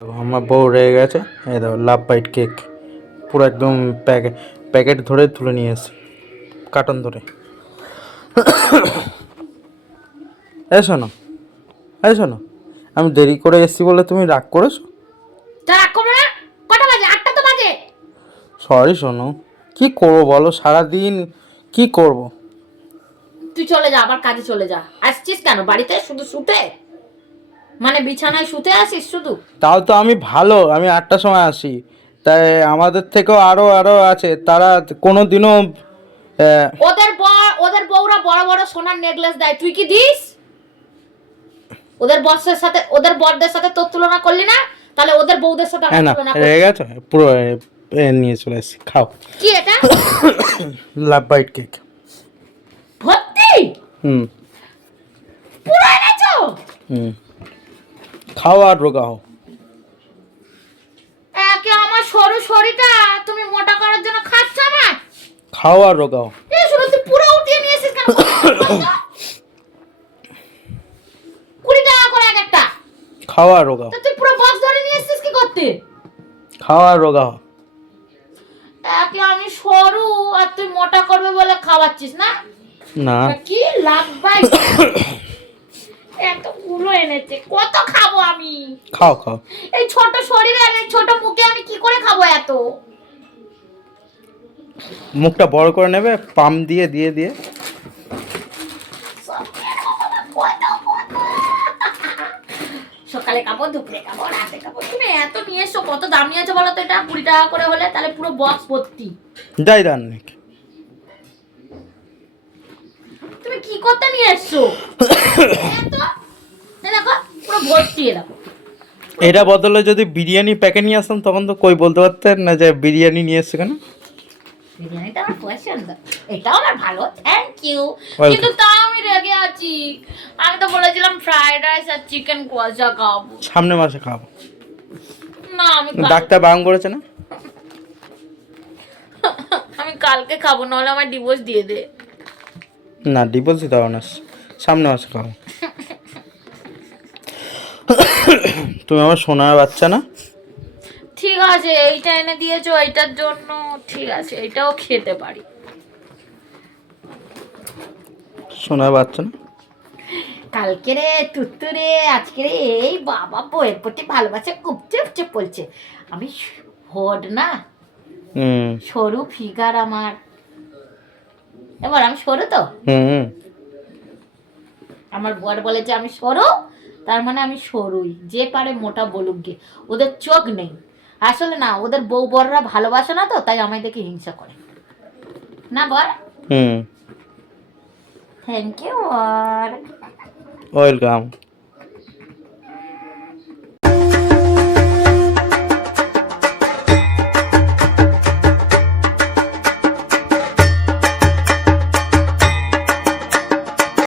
আমার বউ রেগে গেছে। এই দেখো লাভ বাইট কেক পুরো একদম প্যাকেট ধরে তুলে নিয়ে এসে কার্টন ধরে। এই শোনো, এই শোনো, আমি দেরি করে এসেছি বলে তুমি রাগ করেছো? রাগ করো না। কটা বাজে? 8টা তো বাজে। সরি শোনো, কি করবো বলো, সারাদিন কি করব? তুই চলে যা, আবার কাজে চলে যা। আসছিস কেন বাড়িতে শুধু শুতে? মানে বিছানায় শুতে আসিস শুধু? তাও তো আমি ভালো, আমি 8টার সময় আসি, তাই আমাদের থেকেও আরো আরো আছে, তারা কোনো দিনও ওদের বউরা বড় বড় সোনার নেকলেস দেয়, তুই কি দিস? ওদের বসের সাথে, ওদের বরদের সাথে তোর তুলনা করলি না, তাহলে ওদের বউদের সাথে আমার না তুলনা রেগে করছিস। গেছো, পুরো নিয়ে চলে এসেছি, খাও। কি এটা? Love bite cake. ভর্তি? হুম পুরো এনেছো? হুম, খাও আর রোগা হও। একে আমার সরু শরীরটা তুমি মোটা করার জন্য খাচ্ছ না? খাও আর রোগা হও। এই শুনো, তুই পুরো উঠিয়ে নিয়ে এসেছিস কেন? 20 টাকা করে এক একটা। খাও আর রোগা হও। তা তুই পুরো বক্স ধরে নিয়ে এসেছিস কি করতে? খাও আর রোগা হও। একে আমি সরু আর তুই মোটা করবে বলে খাওয়াচ্ছিস না? না কি লাভ ভাই, এতগুলো এনেছে, কত খাবো আমি? খাও খাও। এই ছোট শরীরে আর এই ছোট মুখে আমি কি করে খাবো এত? মুখটা বড় করে নেবে পাম দিয়ে দিয়ে দিয়ে। সকালে খাবো, দুপুরে খাবো, রাতে খাবো। তুমি এত নিয়ে এসছো, কত দাম নিয়েছো বলো তো? এটা 20 টাকা করে হলে তাহলে পুরো বক্স ভর্তি। যাই দান নাকি। তুমি কি করতে নিয়ে এসছো? এত দেখো পুরো ভর্তি। এরকম এটা বদলে যদি বিরিয়ানি প্যাকেট নিয়ে আসতাম তখন তো কই বলতে পারতেন না যে বিরিয়ানি নিয়ে এসছে কেন। বিরিয়ানিটা আমার পছন্দ, এটাও আমার ভালো, থ্যাংক ইউ। Welcome. কিন্তু তাও আমি রেগে আছি। আমি তো বলেছিলাম ফ্রাইড রাইস আর চিকেন কষা খাবো। সামনে মাসে খাবো। না আমি ডাক্তার বারণ করেছে না? আমি কালকে খাবো, নাহলে আমার ডিভোর্স দিয়ে দে। না ডিপোজিট দিতে হবে না, সামনে মাসে খাবো। তুমি আমার সোনার বাচ্চা না? ঠিক আছে, এইটা এনে দিয়েছো এইটার জন্য, ঠিক আছে এটাও খেতে পারি। সোনার বাচ্চা না? কালকে রে তুত্তুরে, আজকে রে এই বাবা বইয়ের প্রতি ভালোবাসা উপচে উপচে পড়ছে। আমি হড না, হুম সরু ফিগার আমার। এবার আমি সরু তো, হুম। আমার বর বলে যে আমি সরু, তার মানে আমি সরুই। যে পারে মোটা বলুক গে, ওদের চোখ নেই। আসলে না, ওদের বউ বররা ভালোবাসে না তো, তাই আমায় দেখে হিংসা করে না বর। হুম। থ্যাংক ইউ বর। ওয়েলকাম।